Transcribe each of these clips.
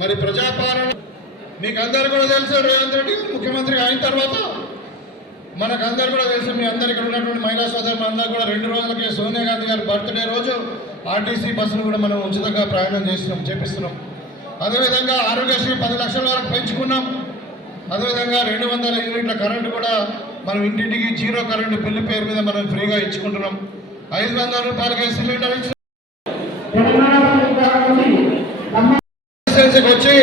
మరి ప్రజాపాలన మీకు అందరు కూడా తెలుసు, రేవంత్ రెడ్డి ముఖ్యమంత్రి అయిన తర్వాత మనకందరు కూడా తెలుసు, మీ అందరు ఇక్కడ ఉన్నటువంటి మహిళా సోదరులు అందరూ కూడా 2 రోజులకి సోనియా గాంధీ గారి బర్త్డే రోజు ఆర్టీసీ బస్సులు కూడా మనం ఉచితంగా ప్రయాణం చేపిస్తున్నాం. అదేవిధంగా ఆరోగ్యశ్రీ 10 లక్షల వరకు పెంచుకున్నాం. అదేవిధంగా 200 యూనిట్ల కరెంటు కూడా మనం ఇంటింటికి 0 కరెంటు బిల్లు పేరు మీద మనం ఫ్రీగా ఇచ్చుకుంటున్నాం. 500 రూపాయలకి సిలిండర్ ఇచ్చి వచ్చి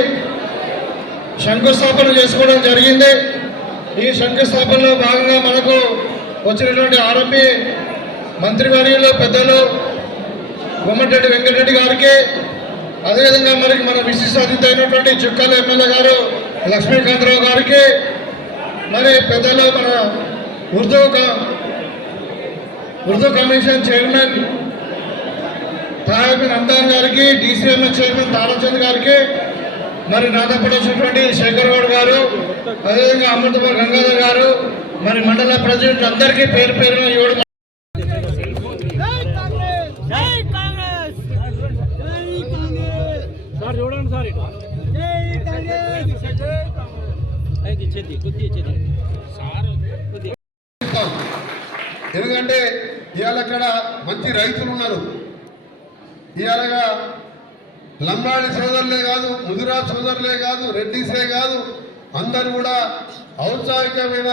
శంకుస్థాపన చేసుకోవడం జరిగింది. ఈ శంకుస్థాపనలో భాగంగా మనకు వచ్చినటువంటి ఆర్ఎంపీ మంత్రివర్యులు పెద్దలు కోమటిరెడ్డి వెంకటరెడ్డి గారికి, అదేవిధంగా మన విశిష్ట అతిథి అయినటువంటి చుక్కల ఎమ్మెల్యే గారు లక్ష్మీకాంతరావు గారికి, మరి పెద్దలు మన ఉర్దూ కమిషన్ చైర్మన్ తాహిబ్ అంతాన్ గారికి, DCMS చైర్మన్ తారాచంద్ గారికి, మరి నాతో పాటు వచ్చినటువంటి శేఖర్ గౌడ్ గారు, అదేవిధంగా అమృతపూర్ గంగాధర్ గారు, మరి మండల ప్రెసిడెంట్ అందరికీ పేరు పేరున ఇవ్వడం. ఎందుకంటే ఇవాళ ఇక్కడ మంచి రైతులు ఉన్నారు. ఇవాళగా లంబాడి సోదరులే కాదు, ముదిరా సోదరులే కాదు, రెడ్డిసే కాదు, అందరూ కూడా ఔత్సాహికమైన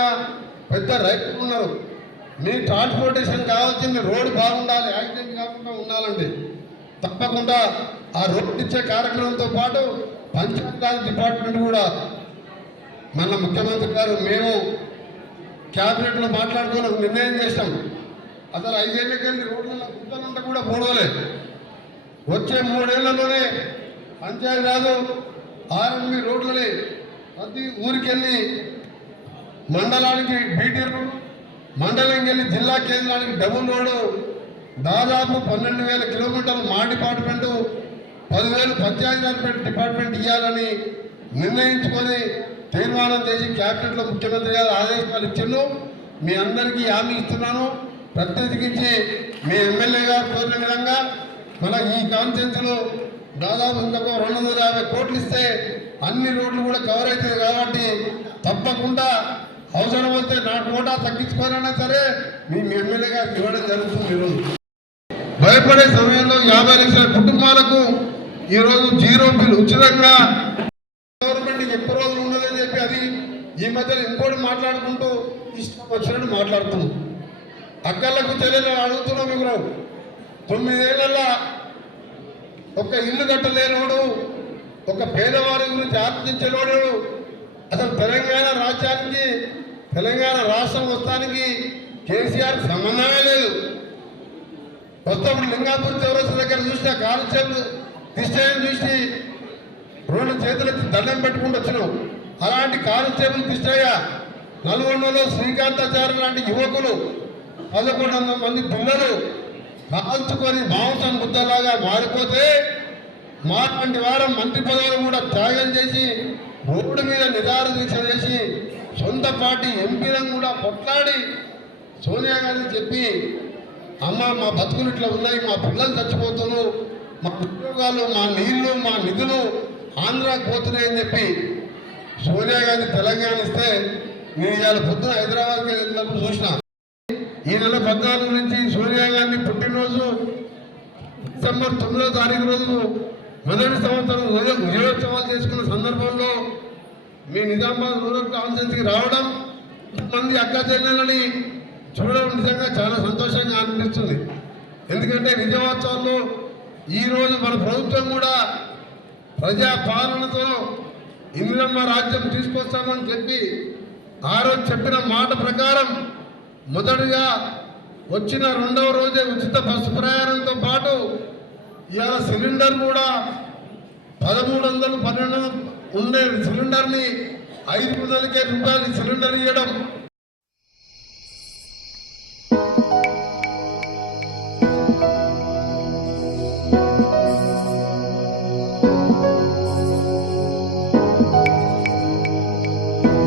పెద్ద రైతులు ఉన్నారు. మీ ట్రాన్స్పోర్టేషన్ కావాల్సింది రోడ్డు బాగుండాలి, యాక్సిడెంట్ కాకుండా ఉండాలండి. తప్పకుండా ఆ రోడ్డు ఇచ్చే కార్యక్రమంతో పాటు పంచాయతీరాజ్ డిపార్ట్మెంట్ కూడా మన ముఖ్యమంత్రి గారు మేము క్యాబినెట్లో మాట్లాడుకుని ఒక నిర్ణయం చేస్తాం. అసలు 5 ఏళ్ళకెళ్ళి రోడ్లలో గుంతలంతా కూడా పోడవలేదు. వచ్చే 3 ఏళ్లలోనే పంచాయతీరాజు ఆర్ఎంబి రోడ్లని ప్రతి ఊరికెళ్ళి మండలానికి బీటీ రోడ్, మండలంకి వెళ్ళి జిల్లా కేంద్రానికి డబుల్ రోడ్డు, దాదాపు 12,000 కిలోమీటర్లు మా డిపార్ట్మెంటు, 10,000 పంచాయతీరాజ్ డిపార్ట్మెంట్ ఇవ్వాలని నిర్ణయించుకొని తీర్మానం చేసి క్యాబినెట్లో ముఖ్యమంత్రి గారు ఆదేశాలు ఇచ్చిండు. మీ అందరికీ హామీ ఇస్తున్నాను. ప్రత్యేకించి మీ ఎమ్మెల్యే గారు కోరిన విధంగా మన ఈ కాన్స్టిట్యూన్సీలో దాదాపు ఇంకొక 250 కోట్లు ఇస్తే అన్ని రోడ్లు కూడా కవర్ అవుతుంది. కాబట్టి తప్పకుండా అవసరం వస్తే నా కోటా తగ్గించుకోవాలన్నా సరే మీ ఎమ్మెల్యే గారికి ఇవ్వడం జరుగుతుంది. ఈరోజు భయపడే సమయంలో 50 లక్షల కుటుంబాలకు ఈరోజు 0 బిల్ ఉచితంగా గవర్నమెంట్ ఎక్కువ రోజులు ఉన్నదని చెప్పి అది ఈ మధ్యలో ఇంకోటి మాట్లాడుకుంటూ ఇష్టం వచ్చినట్టు మాట్లాడుతున్నాం. అక్కలకు చెల్లెలు అడుగుతున్నాం. మీకు 9 ఏళ్ళల్లో ఒక ఇల్లు కట్టలేనోడు, ఒక పేదవారి గురించి ఆలోచించేవాడు, అసలు తెలంగాణ రాష్ట్రానికి, తెలంగాణ రాష్ట్రం వస్తానికి కేసీఆర్ సంబంధమే లేదు. వస్తప్పుడు లింగాపూర్ చౌరస్తా దగ్గర చూసిన కాలుష్యం దిష్టయం చూసి 2 చేతులకి దండం పెట్టుకుంటూ వచ్చినాం. అలాంటి కానిస్టేబుల్ కృష్ణయ్య, నల్గొండలో శ్రీకాంతాచార్య లాంటి యువకులు 1100 మంది పిల్లలు కాల్చుకొని మాంసం బుద్ధలాగా మారిపోతే మాట్లాంటి వారం మంత్రి పదవులు కూడా త్యాగం చేసి రోడ్డు మీద నిరాహార దీక్ష చేసి సొంత పార్టీ ఎంపీలను కూడా కొట్లాడి సోనియా గాంధీ చెప్పి, అమ్మ మా బతుకులు ఇట్లా ఉన్నాయి, మా పిల్లలు చచ్చిపోతున్నారు, మా ఉద్యోగాలు, మా నీళ్లు, మా నిధులు ఆంధ్రాకి పోతున్నాయని చెప్పి సోనియా గాంధీ తెలంగాణ ఇస్తే నేను ఇవాళ పొద్దున హైదరాబాద్కి వెళ్ళినప్పుడు చూసిన. ఈ నెల 14 నుంచి సోనియా గాంధీ పుట్టినరోజు డిసెంబర్ 9వ తారీఖు రోజు మొదటి సంవత్సరం విజయోత్సవాలు చేసుకున్న సందర్భంలో మీ నిజామాబాద్ రూరల్ కాన్స్టిట్యూన్సీకి రావడం, కొంతమంది అక్క చెల్లెలని చూడడం నిజంగా చాలా సంతోషంగా అనిపిస్తుంది. ఎందుకంటే విజయోత్సవాల్లో ఈరోజు మన ప్రభుత్వం కూడా ప్రజా పాలనతో ఇందిరమ్మ రాజ్యం తీసుకొస్తామని చెప్పి ఆ రోజు చెప్పిన మాట ప్రకారం మొదటిగా వచ్చిన 2వ రోజే ఉచిత బస్సు ప్రయాణంతో పాటు ఇవాళ సిలిండర్ కూడా 1300 1200 ఉండే సిలిండర్ని 500 రూపాయలు సిలిండర్ ఇవ్వడం,